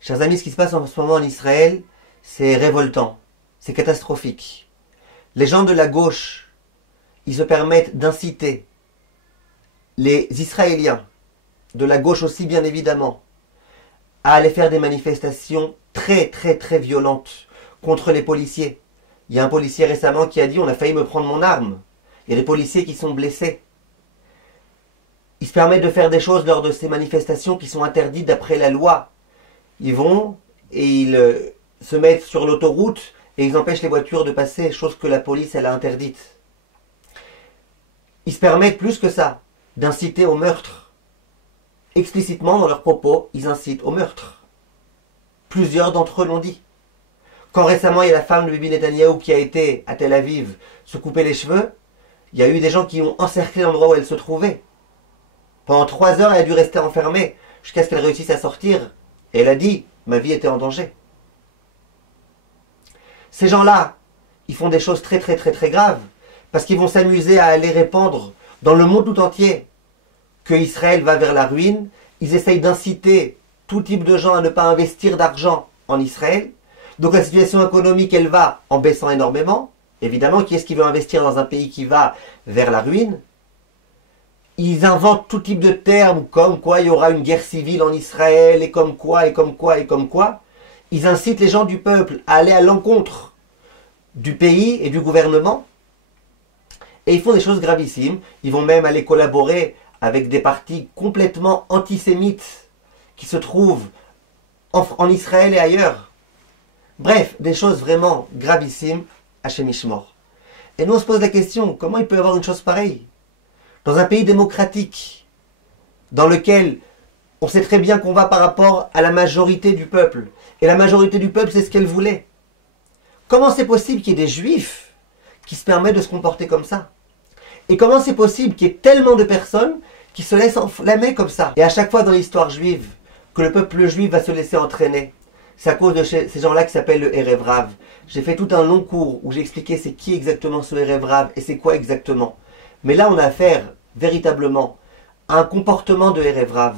Chers amis, ce qui se passe en ce moment en Israël, c'est révoltant, c'est catastrophique. Les gens de la gauche, ils se permettent d'inciter les Israéliens, de la gauche aussi bien évidemment, à aller faire des manifestations très violentes contre les policiers. Il y a un policier récemment qui a dit « on a failli me prendre mon arme ». Il y a des policiers qui sont blessés. Ils se permettent de faire des choses lors de ces manifestations qui sont interdites d'après la loi. Ils vont et ils se mettent sur l'autoroute et ils empêchent les voitures de passer, chose que la police elle a interdite. Ils se permettent plus que ça, d'inciter au meurtre. Explicitement dans leurs propos, ils incitent au meurtre. Plusieurs d'entre eux l'ont dit. Quand récemment il y a la femme de Bibi Netanyahou qui a été à Tel Aviv se couper les cheveux, il y a eu des gens qui ont encerclé l'endroit où elle se trouvait. Pendant 3 heures, elle a dû rester enfermée jusqu'à ce qu'elle réussisse à sortir. Et elle a dit, ma vie était en danger. Ces gens-là, ils font des choses très graves, parce qu'ils vont s'amuser à aller répandre dans le monde tout entier que Israël va vers la ruine. Ils essayent d'inciter tout type de gens à ne pas investir d'argent en Israël. Donc la situation économique, elle va en baissant énormément. Évidemment, qui est-ce qui veut investir dans un pays qui va vers la ruine? Ils inventent tout type de termes, comme quoi il y aura une guerre civile en Israël, et comme quoi, et comme quoi, et comme quoi. Ils incitent les gens du peuple à aller à l'encontre du pays et du gouvernement. Et ils font des choses gravissimes. Ils vont même aller collaborer avec des partis complètement antisémites qui se trouvent en Israël et ailleurs. Bref, des choses vraiment gravissimes, Hachem Yishmor. Et nous on se pose la question, comment il peut y avoir une chose pareille? Dans un pays démocratique, dans lequel on sait très bien qu'on va par rapport à la majorité du peuple. Et la majorité du peuple, c'est ce qu'elle voulait. Comment c'est possible qu'il y ait des juifs qui se permettent de se comporter comme ça? Et comment c'est possible qu'il y ait tellement de personnes qui se laissent enflammer comme ça? Et à chaque fois dans l'histoire juive, que le peuple juif va se laisser entraîner, c'est à cause de ces gens-là qui s'appellent le Erev Rav. J'ai fait tout un long cours où j'ai expliqué c'est qui exactement ce Erev Rav et c'est quoi exactement. Mais là, on a affaire véritablement à un comportement de Erev Rav,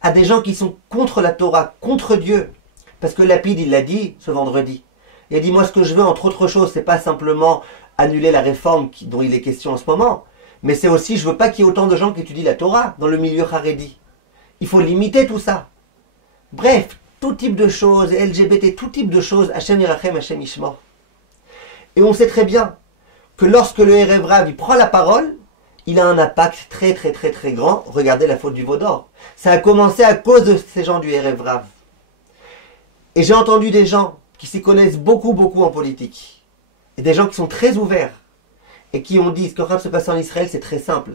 à des gens qui sont contre la Torah, contre Dieu. Parce que Lapid, il l'a dit ce vendredi. Il a dit, moi ce que je veux, entre autres choses, c'est pas simplement annuler la réforme dont il est question en ce moment, mais c'est aussi, je veux pas qu'il y ait autant de gens qui étudient la Torah dans le milieu Haredi. Il faut limiter tout ça. Bref, tout type de choses, LGBT, tout type de choses, Hachem Yirachem, Hachem Yishmor. Et on sait très bien que lorsque le Erev Rav il prend la parole, il a un impact très grand. Regardez la faute du veau d'or. Ça a commencé à cause de ces gens du Erev Rav. Et j'ai entendu des gens qui s'y connaissent beaucoup en politique. Et des gens qui sont très ouverts. Et qui ont dit, ce qui est en train de se passer en Israël, c'est très simple.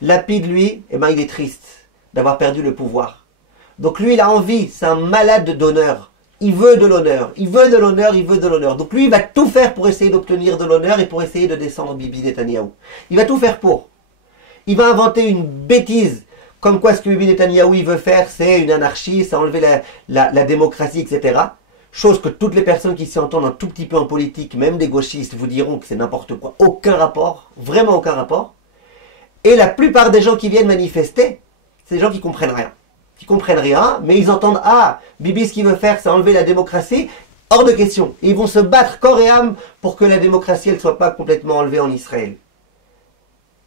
Lapid, lui, eh ben, il est triste d'avoir perdu le pouvoir. Donc lui, il a envie, c'est un malade d'honneur. Il veut de l'honneur, il veut de l'honneur, il veut de l'honneur. Donc lui, il va tout faire pour essayer d'obtenir de l'honneur et pour essayer de descendre Bibi Netanyahou. Il va tout faire pour. Il va inventer une bêtise, comme quoi ce que Bibi Netanyahou il veut faire, c'est une anarchie, c'est enlever la démocratie, etc. Chose que toutes les personnes qui s'y entendent un tout petit peu en politique, même des gauchistes, vous diront que c'est n'importe quoi. Aucun rapport, vraiment aucun rapport. Et la plupart des gens qui viennent manifester, c'est des gens qui comprennent rien. Qui comprennent rien, mais ils entendent « Ah, Bibi, ce qu'il veut faire, c'est enlever la démocratie. » Hors de question. Et ils vont se battre corps et âme pour que la démocratie ne soit pas complètement enlevée en Israël.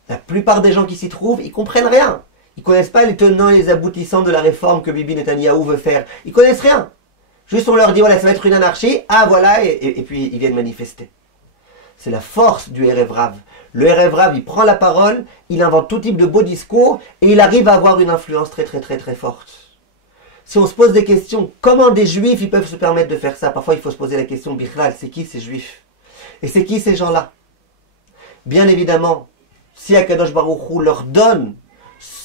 La plupart des gens qui s'y trouvent, ils comprennent rien. Ils ne connaissent pas les tenants et les aboutissants de la réforme que Bibi Netanyahou veut faire. Ils ne connaissent rien. Juste on leur dit « Voilà, ça va être une anarchie. » Ah, voilà, et puis ils viennent manifester. C'est la force du Erev Rav. Le Erev Rav, il prend la parole, il invente tout type de beaux discours et il arrive à avoir une influence très forte. Si on se pose des questions, comment des juifs ils peuvent se permettre de faire ça? Parfois il faut se poser la question, Bichlal, c'est qui ces juifs? Et c'est qui ces gens-là? Bien évidemment, si Akadosh Baruch Hu leur donne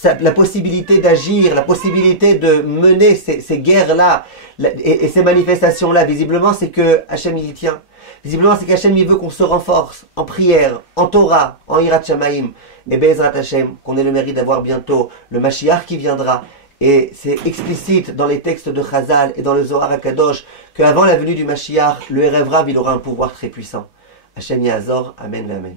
la possibilité d'agir, la possibilité de mener ces guerres-là et ces manifestations-là, visiblement c'est que Hachem il y tient. Visiblement, c'est qu'Hachem il veut qu'on se renforce en prière, en Torah, en Hirat Shamaim, et Be'ezrat Hachem, qu'on ait le mérite d'avoir bientôt le Mashiach qui viendra. Et c'est explicite dans les textes de Chazal et dans le Zohar HaKadosh qu'avant la venue du Mashiach, le Erev Rav il aura un pouvoir très puissant. Hachem Ya'azor, Amen, Amen.